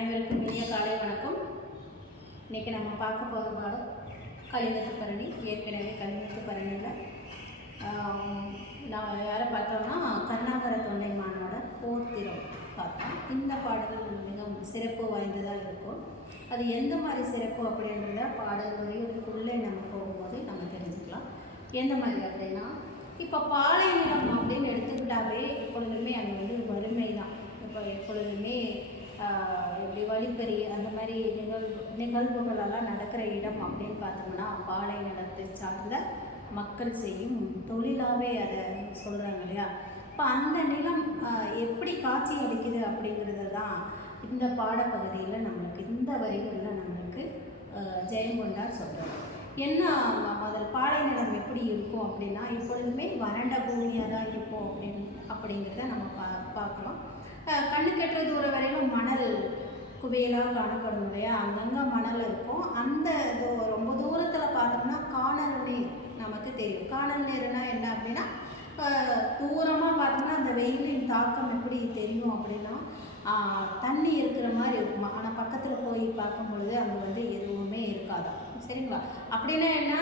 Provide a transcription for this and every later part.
அனைவருக்கும் இனிய காலை வணக்கம். இன்றைக்கி நம்ம பார்க்க போகிற பாடம் கலிங்கத்து பரணி. ஏற்கனவே கலிங்கத்து பரணியில். நாம் யாரை பார்த்தோம்னா கர்ணாகர தொண்டைமானோட போர்த்திரம் பார்த்தோம். இந்த பாடல் மிகவும் சிறப்பு வாய்ந்ததாக இருக்கும். அது எந்த மாதிரி சிறப்பு அப்படின்றத பாடல் வரையுக்குள்ளே நம்ம போகும்போது நம்ம தெரிஞ்சுக்கலாம். எந்த மாதிரி அப்படின்னா இப்போ பாலை நிலம் இப்படி அந்த மாதிரி நிகழ்வு நிகழ்வுகளெல்லாம் நடக்கிற இடம் அப்படின்னு பார்த்தோம்னா பாலை நிலத்தை சார்ந்த மக்கள் செய்யும் தொழிலாகவே அதை சொல்கிறாங்க இல்லையா? இப்போ அந்த நிலம் எப்படி காட்சி அளிக்குது அப்படிங்கிறது தான் இந்த பாடப்பகுதியில் நம்மளுக்கு இந்த வரிகளில் நம்மளுக்கு ஜெயங்கொண்டார் சொல்கிறார் என்ன அதில் முதல் பாலை நிலம் எப்படி இருக்கும் அப்படின்னா எப்பொழுதுமே வறண்ட பூமியாக தான் இருக்கும் அப்படின்னு அப்படிங்கிறத நம்ம பா பார்க்கலாம் கண்ணு கெட்டுற தூரம் வரையிலும் மணல் குவியலாக காணப்படும் இல்லையா? அங்கங்கே மணல் இருக்கும். அந்த ரொம்ப தூரத்தில் பார்த்தோம்னா காணல் நீர் நமக்கு தெரியும். காணல் நீர்னா என்ன அப்படின்னா தூரமாக பார்த்தோம்னா அந்த வெயிலின் தாக்கம் எப்படி தெரியும் அப்படின்னா தண்ணி இருக்கிற மாதிரி இருக்குமா? ஆனால் பக்கத்தில் போய் பார்க்கும் பொழுது அங்கே வந்து எதுவுமே இருக்காதாம் சரிங்களா? அப்படின்னா என்ன?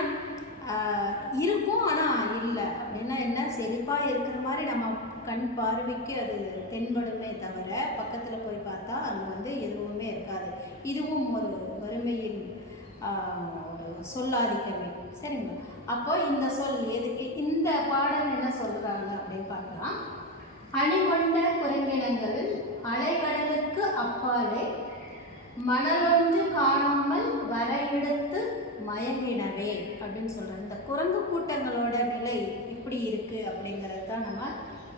இருக்கும் ஆனால் இல்லை. அப்படின்னா என்ன? செழிப்பாக இருக்கிற மாதிரி நம்ம கண் பார்வைக்கு அது தென்படுமே தவிர பக்கத்தில் போய் பார்த்தா அங்கே வந்து எதுவுமே இருக்காது. இதுவும் ஒரு வறுமையின் ஆஹ், சொல்லாதிக்கமே. சரிங்களா? அப்போ இந்த சொல் எதுக்கு இந்த பாடல் என்ன சொல்கிறாங்க அப்படின்னு பார்க்கலாம் அணிகொண்ட குரங்கினங்கள் அலைகடலுக்கு அப்பாலே மணலொன்று காணாமல் வரையெடுத்து மயங்கினவே அப்படின்னு சொல்கிறாங்க இந்த குரங்கு கூட்டங்களோட நிலை எப்படி இருக்குது அப்படிங்கிறது தான் நம்ம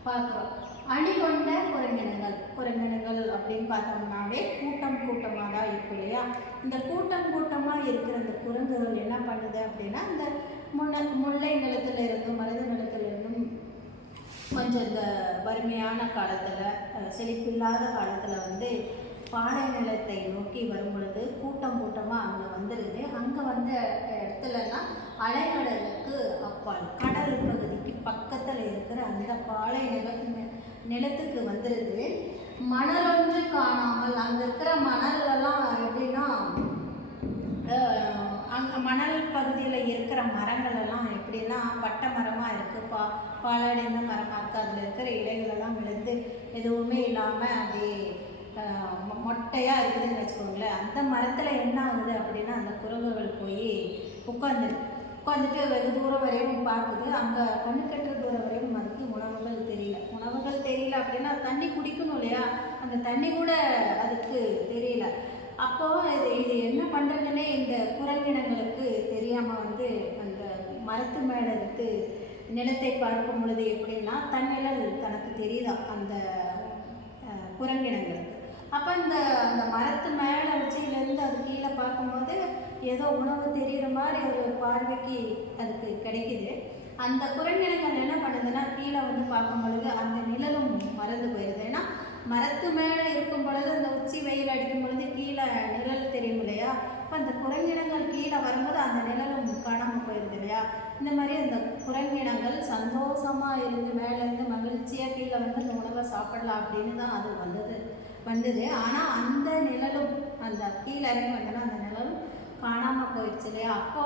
பார்க்குறோம். அணிகொண்ட குரங்கினங்கள் குரங்கினங்கள் அப்படின்னு பார்த்தோம்னாவே கூட்டம் கூட்டமாக தான் இருக்கும் இல்லையா? இந்த கூட்டம் கூட்டமாக இருக்கிற இந்த குரங்குகள் என்ன பண்ணுது அப்படின்னா இந்த முன்ன முல்லை நிலத்துல இருந்தும் மருத நிலத்துல இருந்தும் கொஞ்சம் இந்த வறுமையான காலத்தில் செழிப்பில்லாத காலத்தில் வந்து பாலை நிலத்தை நோக்கி வரும் பொழுது கூட்டம் கூட்டமாக அங்கே வந்துடுது அங்கே வந்த இடத்துலலாம் அலைகடலுக்கு அப்பால் கடல் அந்த பாலை நில நிலத்துக்கு வந்துடுது மணலொன்று காணாமல் அங்கே இருக்கிற மணல்லாம் எப்படின்னா அங்கே மணல் பகுதியில் இருக்கிற மரங்கள் எல்லாம் எப்படின்னா பட்டை மரமாக இருக்குது பா பாலடைந்த மரமாக இருக்குது அதில் இருக்கிற இலைகளெல்லாம் விழுந்து எதுவுமே இல்லாமல் அதே மொட்டையாக இருக்குதுன்னு வச்சுக்கோங்களேன். அந்த மரத்தில் என்ன ஆகுது அப்படின்னா அந்த குரங்குகள் போய் உட்காந்துருக்கு உட்காந்துட்டு வெகு தூரம் வரையும் பார்க்குது. அங்கே கண்ணு கட்டுற தூரம் வரையும் அதுக்கு உணவுகள் தெரியல உணவுகள் தெரியல அப்படின்னா தண்ணி குடிக்கணும் இல்லையா? அந்த தண்ணி கூட அதுக்கு தெரியல. அப்போ இது இது என்ன பண்ணுறதுன்னே இந்த குரங்கினங்களுக்கு தெரியாமல் வந்து அந்த மரத்து மேலே எடுத்து நிலத்தை பார்க்கும் பொழுது எப்படின்னா தன்னிழல் தனக்கு தெரியுதா? அந்த குரங்கினங்களுக்கு. அப்போ இந்த அந்த மரத்து மேலே உச்சியிலேருந்து அது கீழே பார்க்கும்போது ஏதோ உணவு தெரிகிற மாதிரி ஒரு பார்வைக்கு அதுக்கு கிடைக்கிது. அந்த குரங்கிணங்கள் என்ன பண்ணுதுன்னா கீழே வந்து பார்க்கும் பொழுது அந்த நிழலும் மறந்து போயிடுது ஏன்னா மரத்து மேலே இருக்கும் பொழுது அந்த உச்சி வெயில் அடிக்கும் பொழுது கீழே நிழல் தெரியும் இல்லையா? இப்போ அந்த குரங்கிணங்கள் கீழே வரும்போது அந்த நிழலும் காணாமல் போயிடுது இல்லையா? இந்த மாதிரி அந்த குரங்கிணங்கள் சந்தோஷமாக இருந்து மேலேருந்து மகிழ்ச்சியாக கீழே வந்து அந்த உணவை சாப்பிடலாம் அப்படின்னு தான் அது வந்தது. வந்தது. ஆனால் அந்த நிழலும் அந்த கீழே இறங்கி வந்தோன்னா அந்த நிழலும் காணாமல் போயிடுச்சு இல்லையா? அப்போ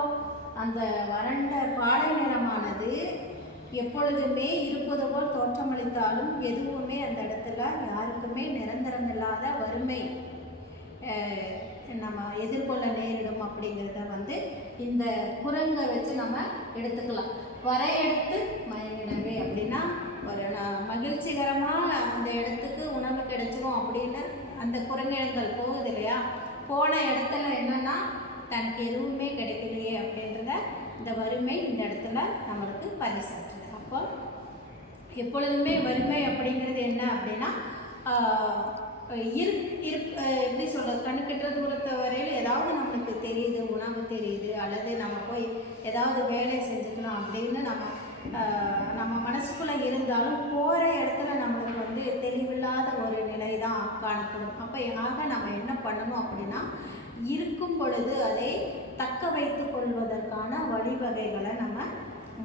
அந்த வறண்ட பாலை நிறமானது எப்பொழுதுமே இருப்பது போல் தோற்றமளித்தாலும் எதுவுமே அந்த இடத்துல யாருக்குமே நிரந்தரம் இல்லாத வறுமை நம்ம எதிர்கொள்ள நேரிடும் அப்படிங்கிறத வந்து இந்த குரங்கை வச்சு நம்ம எடுத்துக்கலாம். வரையெடுத்து மயங்கிடவே அப்படின்னா ஒரு மகிழ்ச்சிகரமாக அந்த இடத்துக்கு உணவு கிடைச்சிரும் அப்படின்னு அந்த குரங்கினங்கள் போகுது இல்லையா? போன இடத்துல என்னென்னா தனக்கு எதுவுமே கிடைக்கலையே அப்படின்றத இந்த வறுமை இந்த இடத்துல நம்மளுக்கு பரிசாற்றுது அப்போ எப்பொழுதுமே வறுமை அப்படிங்கிறது என்ன அப்படின்னா இரு இரு எப்படி சொல்கிறது கண்ணு தூரத்தை வரையில் ஏதாவது நம்மளுக்கு தெரியுது உணவு தெரியுது அல்லது நம்ம போய் ஏதாவது வேலை செஞ்சுக்கலாம் அப்படின்னு நம்ம நம்ம மனசுக்குள்ளே இருந்தாலும் போகிற இடத்துல நம்மளுக்கு வந்து தெளிவில்லாத ஒரு நிலை தான் காணப்படும். அப்போ ஆக நம்ம என்ன பண்ணணும் அப்படின்னா இருக்கும் பொழுது அதை தக்க வைத்து கொள்வதற்கான வழிவகைகளை நம்ம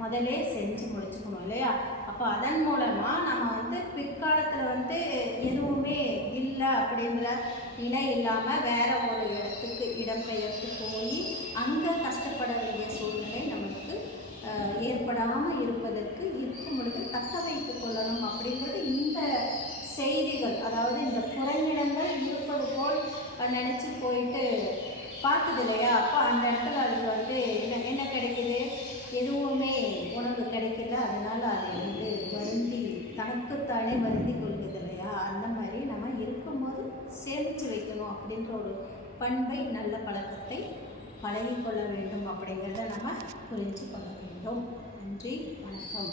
முதலே செஞ்சு முடிச்சுக்கணும் இல்லையா? அப்போ அதன் மூலமாக நம்ம வந்து பிற்காலத்தில் வந்து எதுவுமே இல்லை அப்படிங்கிற நிலை இல்லாமல் வேற ஒரு இடத்துக்கு இடம்பெயர்த்து போய் அங்கே கஷ்டப்பட வேண்டிய சூழ்நிலை நமக்கு அஹ், ஏற்படாமல் இருப்பதற்கு இருக்கும் பொழுது தக்க வைத்துக் கொள்ளணும் அப்படிங்கிறது இந்த செய்திகள் அதாவது இந்த குறைநிலங்கள் இருப்பது போல் நினச்சி போயிட்டு பார்க்குது இல்லையா? அப்போ அந்த இடத்துல அதுக்கு வந்து என்ன என்ன கிடைக்குது? எதுவுமே உணவு கிடைக்கல. அதனால் அது வந்து வருந்தி தனக்குத்தானே வருந்தி கொள்வது இல்லையா? அந்த மாதிரி நம்ம இருக்கும்போது சேமித்து வைக்கணும் அப்படின்ற ஒரு பண்பை நல்ல பழக்கத்தை பழகிக்கொள்ள வேண்டும் அப்படிங்கிறத நம்ம புரிஞ்சு கொள்ள வேண்டும். நன்றி வணக்கம்.